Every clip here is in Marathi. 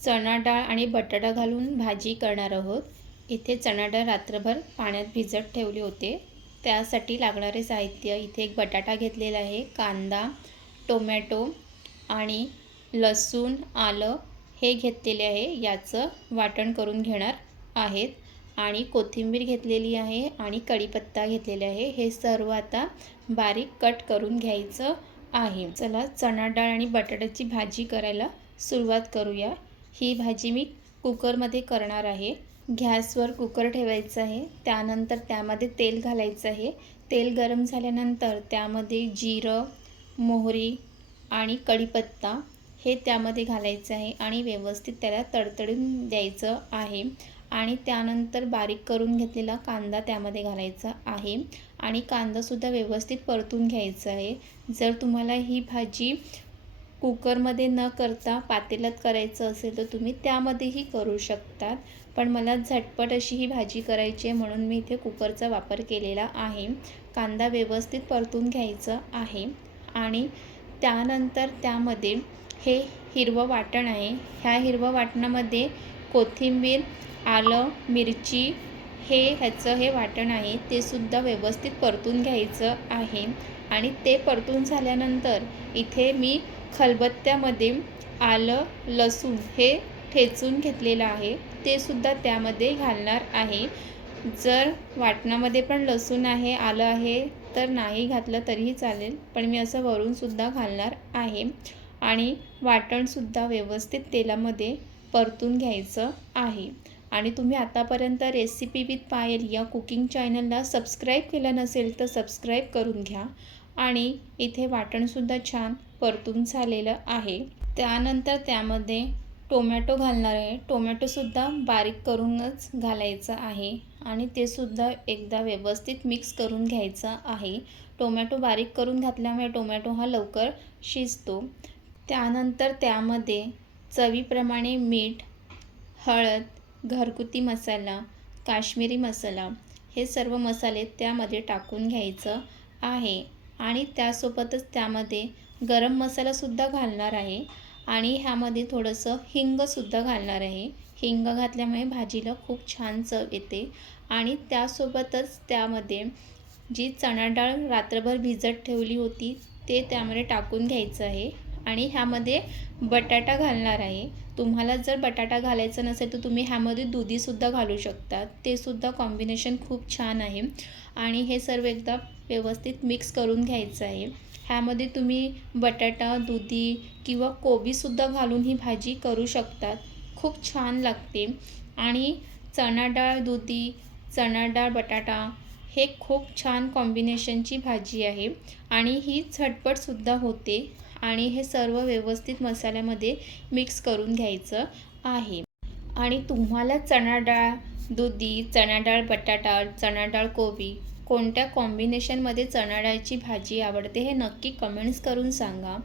चणा डाळ आणि बटाटा घालून भाजी करणार आहोत. इथे चणा डाळ रात्रभर पाण्यात भिजत ठेवले होते. त्यासाठी लागणारे साहित्य इथे एक बटाटा घेतलेला आहे. कांदा टोमॅटो आणि लसूण आलं हे घेतलेले आहे. याचं वाटण करून घेणार आहेत. आणि कोथिंबीर घेतलेली आहे आणि कढीपत्ता घेतलेला आहे. हे सर्व आता बारीक कट करून घ्यायचं आहे. चला चणा डाळ आणि बटाट्याची भाजी करायला सुरुवात करूया. ही भाजी मी कुकरमध्ये करणार आहे. गॅसवर कुकर ठेवायचं आहे. त्यानंतर त्यामध्ये तेल घालायचं आहे. तेल गरम झाल्यानंतर त्यामध्ये जिरं मोहरी आणि कढीपत्ता हे त्यामध्ये घालायचं आहे आणि व्यवस्थित त्याला तडतडून द्यायचं आहे. आणि त्यानंतर बारीक करून घेतलेला कांदा त्यामध्ये घालायचा आहे. आणि कांदासुद्धा व्यवस्थित परतून घ्यायचा आहे. जर तुम्हाला ही भाजी कुकरमध्ये न करता पातेल्यात करायचं असेल तर तुम्ही त्यामध्येही करू शकतात. पण मला झटपट अशी ही भाजी करायची आहे म्हणून मी इथे कुकरचा वापर केलेला आहे. कांदा व्यवस्थित परतून घ्यायचं आहे. आणि त्यानंतर त्यामध्ये हे हिरवं वाटण आहे. ह्या हिरवं वाटणामध्ये कोथिंबीर आलं मिरची हे ह्याचं हे वाटण आहे. ते सुद्धा व्यवस्थित परतून घ्यायचं आहे. आणि ते परतून झाल्यानंतर इथे मी खलबत्त्यामध्ये आलं लसूण हे ठेचून घेतलेलं आहे. ते सुद्धा त्यामध्ये घालणार आहे. जर वाटणामध्ये पण लसूण आहे आलं आहे तर नाही घातलं तरीही चालेल पण मी असं वरूनसुद्धा घालणार आहे. आणि वाटणसुद्धा व्यवस्थित तेलामध्ये परतून घ्यायचं आहे. आणि तुम्ही आतापर्यंत रेसिपी विथ पायल या कुकिंग चॅनलला सबस्क्राईब केलं नसेल तर सबस्क्राईब करून घ्या. आणि इथे वाटणसुद्धा छान परतून झालेलं आहे. त्यानंतर त्यामध्ये टोमॅटो घालणार आहे. टोमॅटोसुद्धा बारीक करूनच घालायचं आहे आणि ते सुद्धा एकदा व्यवस्थित मिक्स करून घ्यायचं आहे. टोमॅटो बारीक करून घातल्यामुळे टोमॅटो हा लवकर शिजतो. त्यानंतर त्यामध्ये चवीप्रमाणे मीठ हळद घरगुती मसाला काश्मीरी मसाला हे सर्व मसाले त्यामध्ये टाकून घ्यायचं आहे आणि त्यासोबतच त्यामध्ये गरम मसालासुद्धा घालणार आहे. आणि ह्यामध्ये थोडंसं हिंगसुद्धा घालणार आहे. हिंग घातल्यामुळे भाजीला खूप छान चव येते. आणि त्यासोबतच त्यामध्ये जी चणा डाळ रात्रभर भिजत ठेवली होती ते त्यामध्ये टाकून घ्यायचं आहे. आणि ह्यामध्ये बटाटा घालणार आहे. तुम्हाला जर बटाटा घालायचा नसेल तर तुम्ही ह्यामध्ये दुधीसुद्धा घालू शकता. ते सुद्धा कॉम्बिनेशन खूप छान आहे. आणि हे सर्व एकदा व्यवस्थित मिक्स करून घ्यायचं आहे. ह्यामध्ये तुम्ही बटाटा दुधी किंवा कोबीसुद्धा घालून ही भाजी करू शकतात. खूप छान लागते. आणि चणा डाळ दुधी चणा डाळ बटाटा हे खूप छान कॉम्बिनेशनची भाजी आहे. आणि ही झटपटसुद्धा होते. आणि हे सर्व व्यवस्थित मसाल्यामध्ये मिक्स करून घ्यायचं आहे. आणि तुम्हाला चणा डाळ दुधी चणा डाळ बटाटा चणा डाळ कोबी कोणत्या कॉम्बिनेशनमध्ये चणा भाजी आवडते हे नक्की कमेंट्स करून सांगा.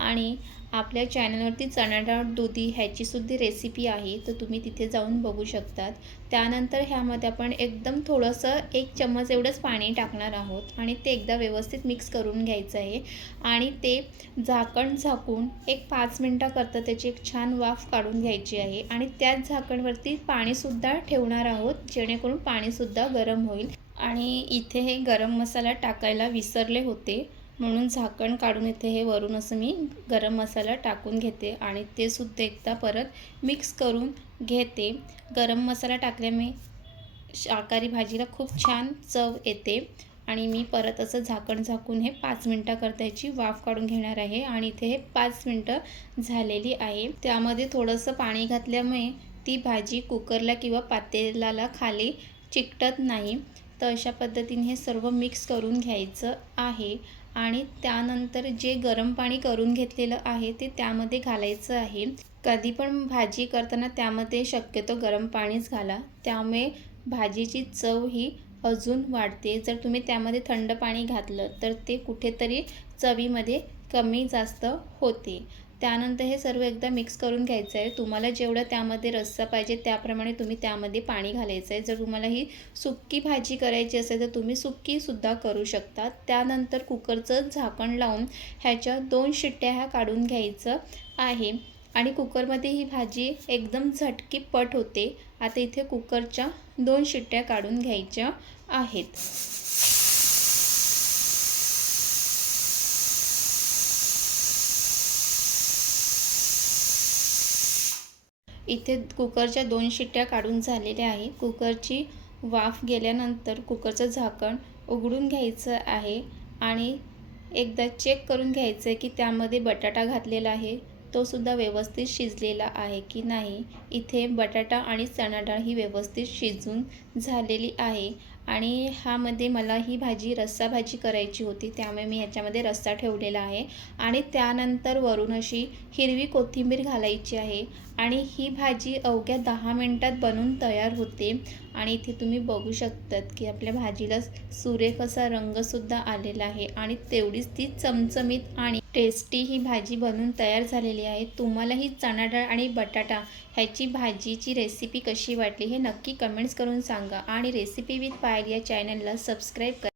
आणि आपल्या चॅनलवरती चणा डाळ दुधी ह्याचीसुद्धा रेसिपी आहे तर तुम्ही तिथे जाऊन बघू शकतात. त्यानंतर ह्यामध्ये आपण एकदम थोडंसं एक चम्मच एवढंच पाणी टाकणार आहोत आणि ते एकदा व्यवस्थित मिक्स करून घ्यायचं आहे. आणि ते झाकण झाकून एक पाच मिनटाकरता त्याची एक छान वाफ काढून घ्यायची आहे. आणि त्याच झाकणवरती पाणीसुद्धा ठेवणार आहोत जेणेकरून पाणीसुद्धा गरम होईल. आणि इथे हे गरम मसाला टाकायला विसरले होते. म्हणून झाकण काढून इथे हे वरून असं मी गरम मसाला टाकून घेते आणि ते सुद्धा एकदा परत मिक्स करून घेते. गरम मसाला टाकल्यामुळे शाकाहारी भाजीला खूप छान चव येते आणि मी परत असं झाकण झाकून हे पाच मिनटाकरता याची वाफ काढून घेणार आहे आणि इथे हे पाच मिनटं झालेली आहे. त्यामध्ये थोडंसं पाणी घातल्यामुळे ती भाजी कुकरला किंवा पातेलाला खाली चिकटत नाही. तर अशा पद्धतीने हे सर्व मिक्स करून घ्यायचं आहे. आणि त्यानंतर जे गरम पाणी करून घेतलेलं आहे ते त्यामध्ये घालायचं आहे. कधी पण भाजी करताना त्यामध्ये शक्यतो गरम पाणीच घाला. त्यामुळे भाजीची चव ही अजून वाढते. जर तुम्ही त्यामध्ये थंड पाणी घातलं तर ते कुठेतरी चवीमध्ये कमी जास्त होते. त्यानंतर हे सर्व एकदा मिक्स करून घ्यायचं आहे. तुम्हाला जेवढं त्यामध्ये रस्सा पाहिजे त्याप्रमाणे तुम्ही त्यामध्ये पाणी घालायचं आहे. जर तुम्हाला ही सुक्की भाजी करायची असेल तर तुम्ही सुक्कीसुद्धा करू शकता. त्यानंतर कुकरचं झाकण लावून ह्याच्या दोन शिट्ट्या ह्या काढून घ्यायचं आहे. आणि कुकरमध्ये ही भाजी एकदम झटकी पट होते. आता इथे कुकरच्या दोन शिट्ट्या काढून घ्यायच्या आहेत. इथे कुकरच्या दोन शिट्ट्या काढून झालेल्या आहे. कुकरची वाफ गेल्यानंतर कुकरचं झाकण उघडून घ्यायचं आहे आणि एकदा चेक करून घ्यायचं आहे की त्यामध्ये बटाटा घातलेला आहे. तो सुद्धा व्यवस्थित शिजलेला आहे की नाही? इथे बटाटा आणि चणा डाळ ही व्यवस्थित शिजून झालेली आहे. आणि ह्यामध्ये मला ही भाजी रस्सा भाजी करायची होती. त्यामुळे मी ह्याच्यामध्ये रस्सा ठेवलेला आहे. आणि त्यानंतर वरून अशी हिरवी कोथिंबीर घालायची आहे. आणि ही भाजी अवघ्या दहा मिनटात बनून तयार होते. आणि इथे तुम्ही बघू शकतात की आपल्या भाजीला सुरेख असा रंगसुद्धा आलेला आहे. आणि तेवढीच ती चमचमीत आणि टेस्टी ही भाजी बनून तयार झालेली आहे. तुम्हाला ही चणा डाळ आणि बटाटा ह्याची भाजीची रेसिपी कशी वाटली हे नक्की कमेंट्स करून सांगा. आणि रेसिपी विथ आयडिया चॅनलला सबस्क्राईब करा